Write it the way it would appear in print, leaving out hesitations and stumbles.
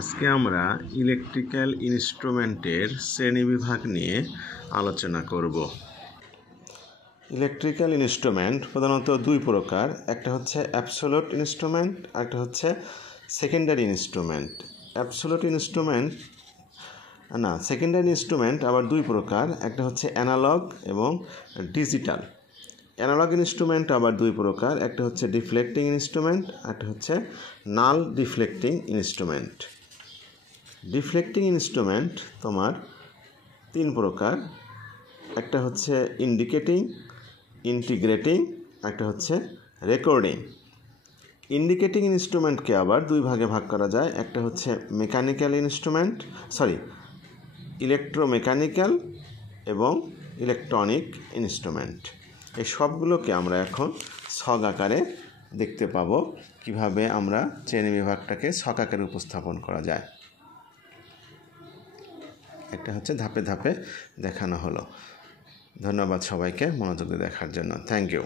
আজকে আমরা ইলেকট্রিক্যাল ইনস্ট্রুমেন্টের শ্রেণীবিভাগ নিয়ে আলোচনা করব। ইলেকট্রিক্যাল ইনস্ট্রুমেন্ট প্রধানত দুই প্রকার, একটা হচ্ছে অ্যাবসোলিউট ইনস্ট্রুমেন্ট, একটা হচ্ছে সেকেন্ডারি ইনস্ট্রুমেন্ট। সেকেন্ডারি ইনস্ট্রুমেন্ট আবার দুই প্রকার, একটা হচ্ছে অ্যানালগ এবং ডিজিটাল। অ্যানালগ ইনস্ট্রুমেন্ট আবার দুই প্রকার, একটা হচ্ছে ডিফ্লেক্টিং ইনস্ট্রুমেন্ট, একটা হচ্ছে নাল ডিফ্লেক্টিং ইনস্ট্রুমেন্ট। ডিফ্লেক্টিং ইনস্ট্রুমেন্ট তোমার তিন প্রকার, একটা হচ্ছে ইন্ডিকেটিং, ইন্টিগ্রেটিং, একটা হচ্ছে রেকর্ডিং। ইন্ডিকেটিং ইনস্ট্রুমেন্টকে আবার দুই ভাগে ভাগ করা যায়, একটা হচ্ছে মেকানিক্যাল ইলেকট্রোমেকানিক্যাল এবং ইলেকট্রনিক ইনস্ট্রুমেন্ট। এই সবগুলোকে আমরা এখন ছক আকারে দেখতে পাবো, কিভাবে আমরা শ্রেণীবিভাগটাকে ছক আকারে উপস্থাপন করা যায়। একটা হচ্ছে ধাপে ধাপে দেখানো হলো। ধন্যবাদ সবাইকে মনোযোগ দিয়ে দেখার জন্য। Thank you.